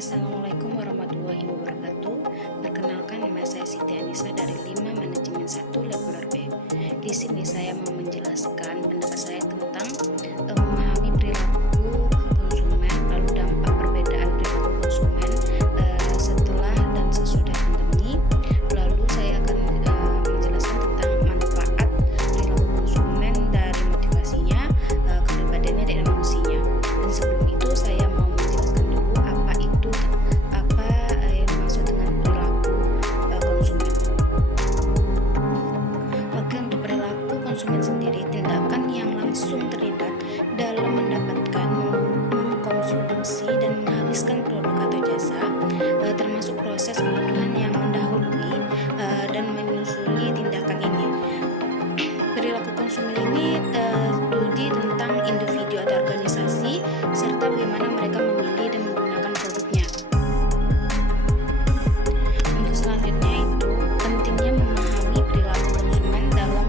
Assalamualaikum warahmatullahi wabarakatuh. Perkenalkan, nama saya Siti Anissa dari 5 Manajemen 1 Lekuler B. Di sini saya mau menjelaskan pendapat saya tentang memahami perilaku konsumen, lalu dampak perbedaan perilaku konsumen setelah dan sesudah pandemi. Lalu saya akan menjelaskan tentang manfaat perilaku konsumen dari motivasinya, kepribadiannya, dan emosinya. Dan sebelum itu saya mau menjelaskan dulu apa yang dimaksud dengan perilaku konsumen. Oke, untuk perilaku konsumen sendiri, tindakan yang langsung terlibat dalam mendapatkan, mengkonsumsi, dan menghabiskan produk atau jasa, termasuk proses kebutuhan yang mendahului dan menyusuli tindakan ini. Perilaku konsumen ini studi tentang individu atau organisasi serta bagaimana mereka memilih dan menggunakan produknya. Untuk selanjutnya itu pentingnya memahami perilaku konsumen dalam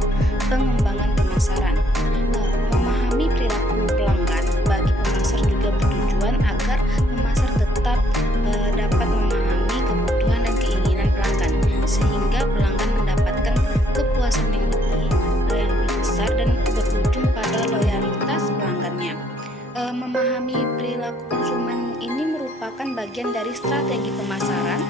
pengembangan pemasaran. Memahami perilaku pelanggan bagi pemasar juga bertujuan agar pemasar tetap dapat memahami kebutuhan dan keinginan pelanggan, sehingga pelanggan mendapatkan kepuasan yang lebih besar dan berujung pada loyalitas pelanggannya. Memahami perilaku konsumen ini merupakan bagian dari strategi pemasaran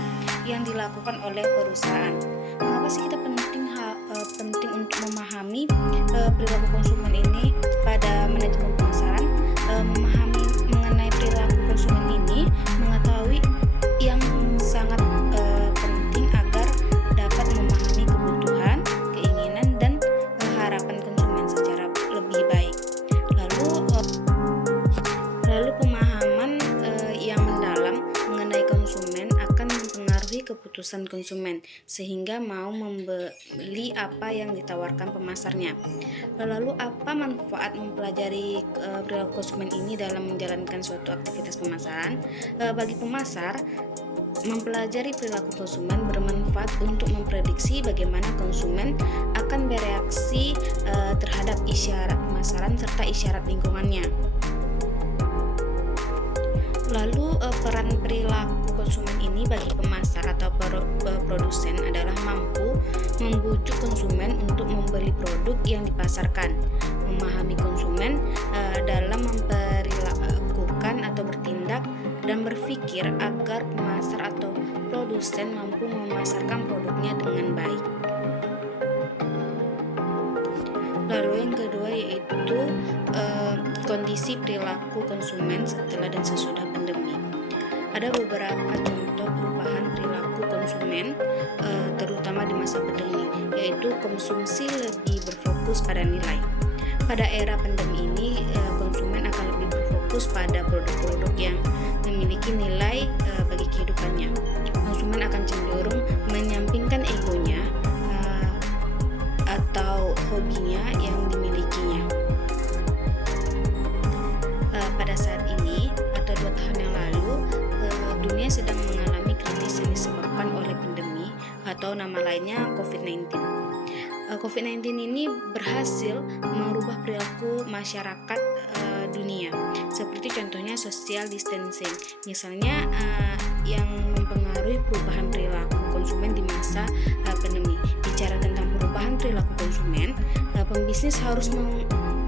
yang dilakukan oleh perusahaan. Mengapa sih kita penting untuk memahami perilaku konsumen ini pada manajemen pemasaran? Memahami mengenai perilaku konsumen ini mengetahui yang sangat penting agar dapat memahami kebutuhan, keinginan, dan harapan konsumen secara lebih baik. Lalu pemahaman yang mendalam mengenai konsumen akan mempengaruhi keputusan konsumen, sehingga mau membeli apa yang ditawarkan pemasarnya. Lalu apa manfaat mempelajari perilaku konsumen ini dalam menjalankan suatu aktivitas pemasaran? Bagi pemasar, mempelajari perilaku konsumen bermanfaat untuk memprediksi bagaimana konsumen akan bereaksi terhadap isyarat pemasaran serta isyarat lingkungannya. Lalu peran perilaku konsumen ini bagi pemasar atau produsen adalah mampu membujuk konsumen untuk membeli produk yang dipasarkan, memahami konsumen dalam memperlakukan atau bertindak dan berpikir agar pemasar atau produsen mampu memasarkan produknya dengan baik. Lalu yang kedua yaitu kondisi perilaku konsumen setelah dan sesudah pandemi. Ada beberapa contoh perubahan perilaku konsumen terutama di masa pandemi, yaitu konsumsi lebih berfokus pada nilai. Pada era pandemi ini, konsumen akan lebih berfokus pada produk-produk yang memiliki nilai bagi kehidupannya. Konsumen akan cenderung menyampingkan egonya atau hobinya yang dimilikinya. Pada saat ini atau 2 tahun yang lalu, dunia sedang mengalami krisis yang disebabkan oleh pandemi atau nama lainnya COVID-19. COVID-19 ini berhasil merubah perilaku masyarakat dunia, seperti contohnya social distancing, misalnya yang mempengaruhi perubahan perilaku konsumen di masa pandemi. Bicara tentang perubahan perilaku konsumen, pembisnis harus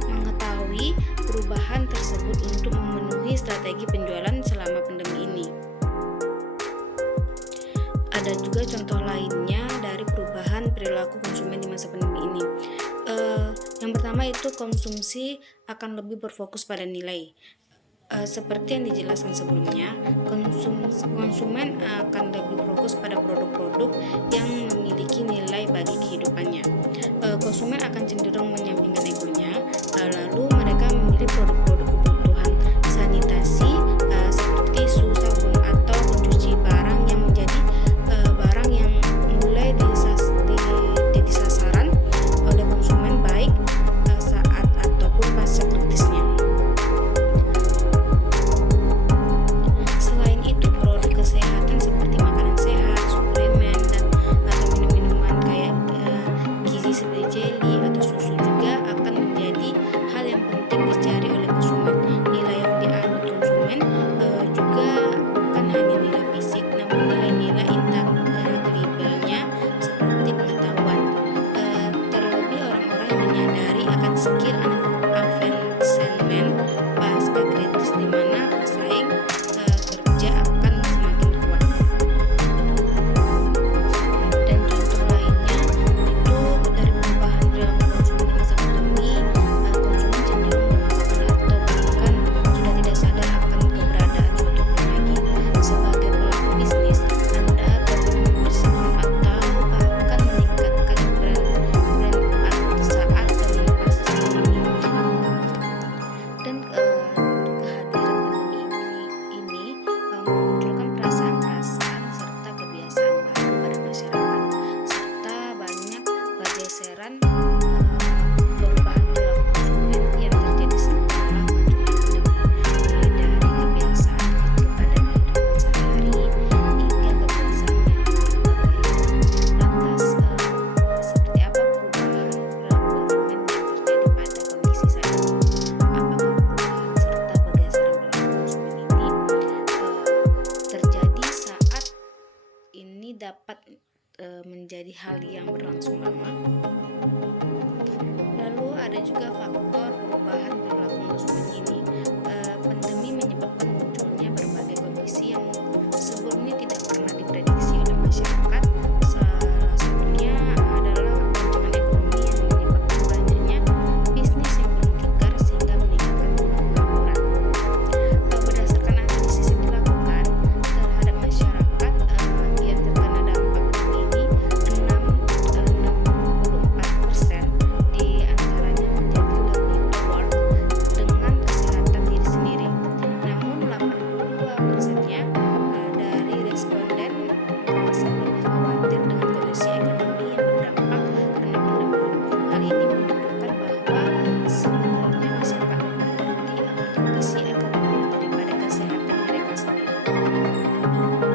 mengetahui perubahan tersebut untuk memenuhi strategi penjualan selama pandemi ini. Ada juga contoh lainnya dari perubahan perilaku konsumen di masa pandemi ini. Yang pertama itu konsumsi akan lebih berfokus pada nilai. Seperti yang dijelaskan sebelumnya, konsumen akan lebih fokus pada produk-produk yang memiliki nilai bagi kehidupannya. Konsumen akan cenderung menyampingkan egonya, lalu mereka memilih produk-produk kebutuhan sanitasi seperti tisu, sabun, atau pencuci barang yang menjadi barang yang mulai jadi sasaran oleh konsumen baik saat ataupun pasca kritisnya. Selain itu, produk kesehatan seperti makanan sehat, suplemen, dan atau minum-minuman kayak gizi seperti jeli atau susu juga akan menjadi hal yang penting dicari oleh konsumen. Nilai yang dianut konsumen juga bukan hanya nilai dapat menjadi hal yang berlangsung lama. Lalu ada juga faktor perubahan perilaku konsumen ini. Pandemi menyebabkan munculnya berbagai kondisi yang sebelumnya tidak pernah diprediksi oleh masyarakat. Salah satunya adalah goncangan ekonomi yang menyebabkan banyaknya bisnis yang belum tikar sehingga meningkatkan jumlah pengangguran. Berdasarkan analisis yang dilakukan terhadap masyarakat yang terkena dampak pandemi ini, 64% di antaranya menjadi lebih aware dengan kesehatan diri sendiri.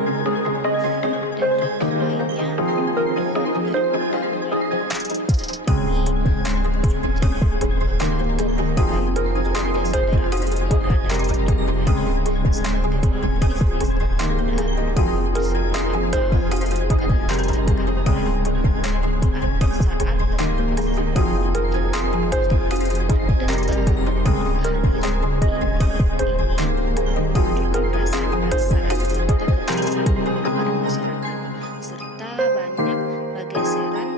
Namun 82%-nya dari responden merasa lebih khawatir dengan kondisi ekonomi yang berdampak karena pandemi. Hal ini menunjukkan bahwa sebenarnya masyarakat lebih peduli akan kondisi ekonomi daripada kesehatan mereka sendiri. Dan contoh lainnya itu dari perubahan perilaku konsumen saat pandemi, konsumen cenderung mengubah atau bahkan sudah tidak sadar akan keberadaan produk lagi. Sebagai pelaku bisnis, Anda akan mempersiapkan atau akan meningkatkan brand produk saat terkena masa pandemi. Dan perubahan diri ini memunculkan perasaan-perasaan serta kebiasaan baru pada masyarakat, serta banyak pergeseran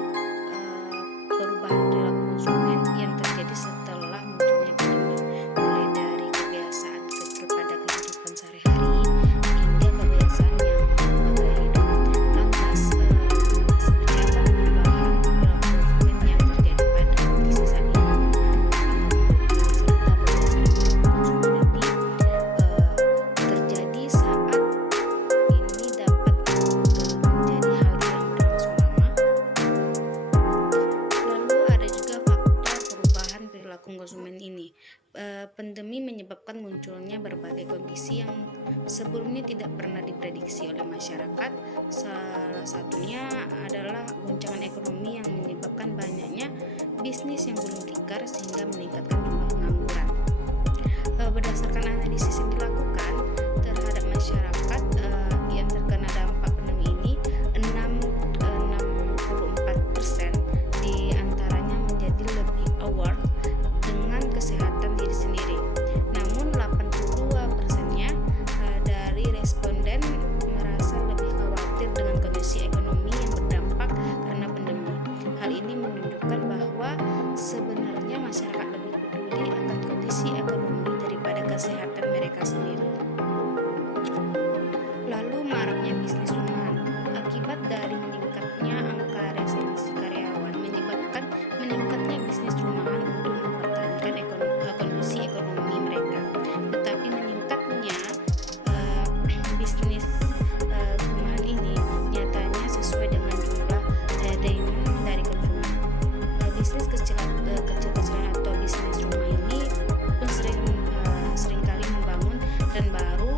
perubahan perilaku konsumen yang terjadi setelah munculnya pandemi, mulai dari kebiasaan kecil pada kehidupan sehari-hari hingga kebiasaan yang gaya hidup. Lantas, seperti apa perubahan perilaku konsumen yang terjadi pada kondisi saat ini? Serta kebiasaan konsumen ini terjadi saat ini dapat menjadi hal yang berlangsung lama. Lalu ada juga faktor perubahan perilaku konsumen ini. Pandemi menyebabkan munculnya berbagai kondisi yang sebelumnya tidak pernah diprediksi oleh masyarakat. Salah satunya adalah goncangan ekonomi yang menyebabkan banyaknya bisnis yang belum tikar sehingga meningkatkan jumlah pengangguran. Berdasarkan analisis yang dilakukan terhadap masyarakat yang terkena dampak pandemi ini, 64% di antaranya menjadi lebih aware dengan kesehatan diri sendiri. Namun 82%-nya dari responden merasa lebih khawatir dengan kondisi ekonomi yang berdampak karena pandemi. Hal ini menunjukkan bahwa sebenarnya masyarakat lebih peduli akan kondisi ekonomi daripada kesehatan mereka sendiri. Lalu maraknya bisnis rumahan. Akibat dari meningkatnya angka resignasi karyawan menyebabkan meningkatnya bisnis rumahan untuk mempertahankan kondisi ekonomi mereka. Tetapi meningkatnya bisnis rumahan ini nyatanya sesuai dengan jumlah demand dari konsumen. Bisnis kecil-kecilan atau bisnis rumah ini pun seringkali membangun tren baru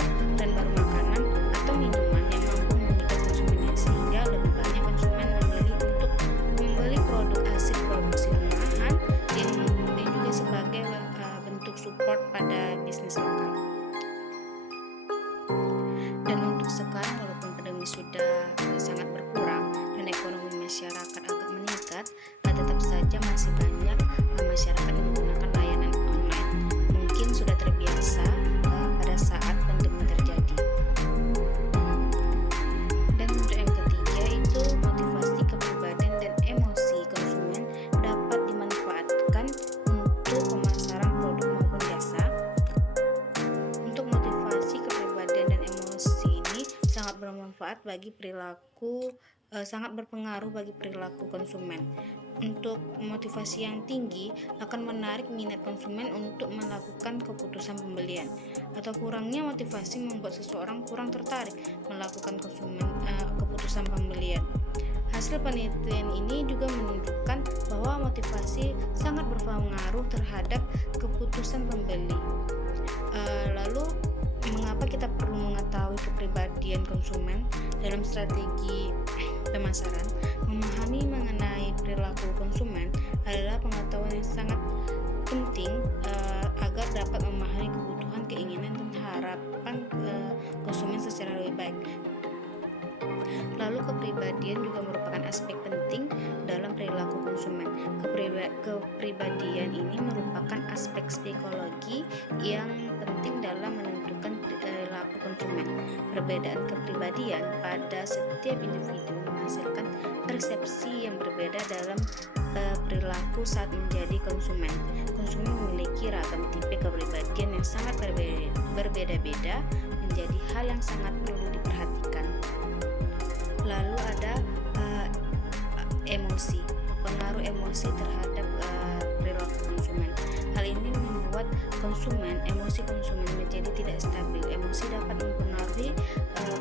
makanan atau minuman yang mampu memikat konsumennya, sehingga lebih banyak konsumen memilih untuk membeli produk hasil produksi rumahan yang juga sebagai bentuk support pada bisnis lokal. Dan untuk sekarang, walaupun pandemi sudah sangat berkurang dan ekonomi masyarakat agak meningkat, tetap saja masih banyak masyarakat yang menggunakan layanan online. Mungkin sudah terbiasa pada saat pandemi terjadi. Dan untuk yang ketiga itu motivasi kepribadian dan emosi konsumen dapat dimanfaatkan untuk pemasaran produk maupun jasa. Untuk motivasi kepribadian dan emosi ini sangat bermanfaat bagi sangat berpengaruh bagi perilaku konsumen. Untuk motivasi yang tinggi akan menarik minat konsumen untuk melakukan keputusan pembelian, atau kurangnya motivasi membuat seseorang kurang tertarik melakukan keputusan pembelian. Hasil penelitian ini juga menunjukkan bahwa motivasi sangat berpengaruh terhadap keputusan pembeli. Lalu mengapa kita perlu mengetahui kepribadian konsumen dalam strategi pemasaran? Memahami mengenai perilaku konsumen adalah pengetahuan yang sangat penting agar dapat memahami kebutuhan, keinginan, dan harapan konsumen secara lebih baik. Lalu kepribadian juga merupakan aspek penting dalam perilaku konsumen. Kepribadian ini merupakan aspek psikologi yang penting dalam menentukan perilaku konsumen. Perbedaan kepribadian pada setiap individu menghasilkan persepsi yang berbeda dalam perilaku saat menjadi konsumen. Konsumen memiliki ragam tipe kepribadian yang sangat berbeda-beda, menjadi hal yang sangat perlu diperhatikan. Lalu ada emosi, pengaruh emosi terhadap perilaku konsumen. Hal ini membuat emosi konsumen menjadi tidak stabil. Emosi dapat mempengaruhi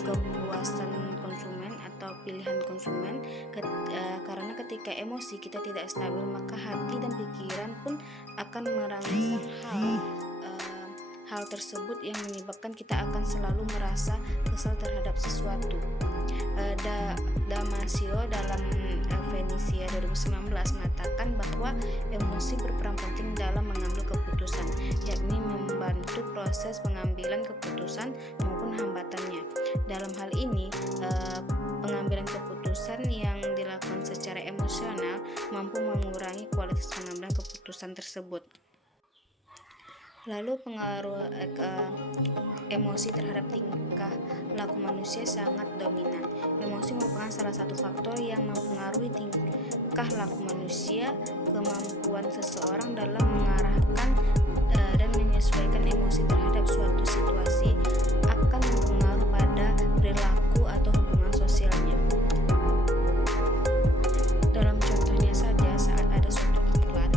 kepuasan konsumen atau pilihan konsumen, karena ketika emosi kita tidak stabil, maka hati dan pikiran pun akan merangsang hal tersebut yang menyebabkan kita akan selalu merasa kesal terhadap sesuatu. Damasio dalam Venezia 2019 mengatakan bahwa emosi berperan penting dalam mengambil keputusan, yakni membantu proses pengambilan keputusan maupun hambatannya. Dalam hal ini, pengambilan keputusan yang dilakukan secara emosional mampu mengurangi kualitas pengambilan keputusan tersebut. Lalu pengaruh emosi terhadap tingkah laku manusia sangat dominan. Emosi merupakan salah satu faktor yang mempengaruhi tingkah laku manusia. Kemampuan seseorang dalam mengarahkan dan menyesuaikan emosi terhadap suatu situasi akan berpengaruh pada perilaku atau hubungan sosialnya. Dalam contohnya saja, saat ada suatu iklan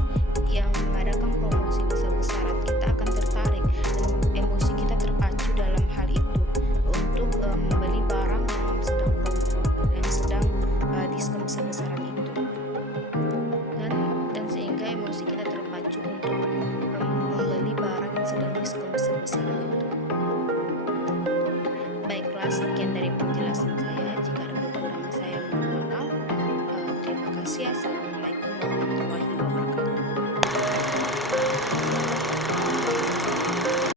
yang mengadakan promosi besar-besaran, kita akan tertarik dan emosi kita terpacu dalam hal itu untuk membeli barang yang sedang diskon besar-besaran itu, dan sehingga emosi kita terpacu untuk membeli barang yang sedang diskon besar-besaran itu. Baiklah, sekian dari penjelasan saya.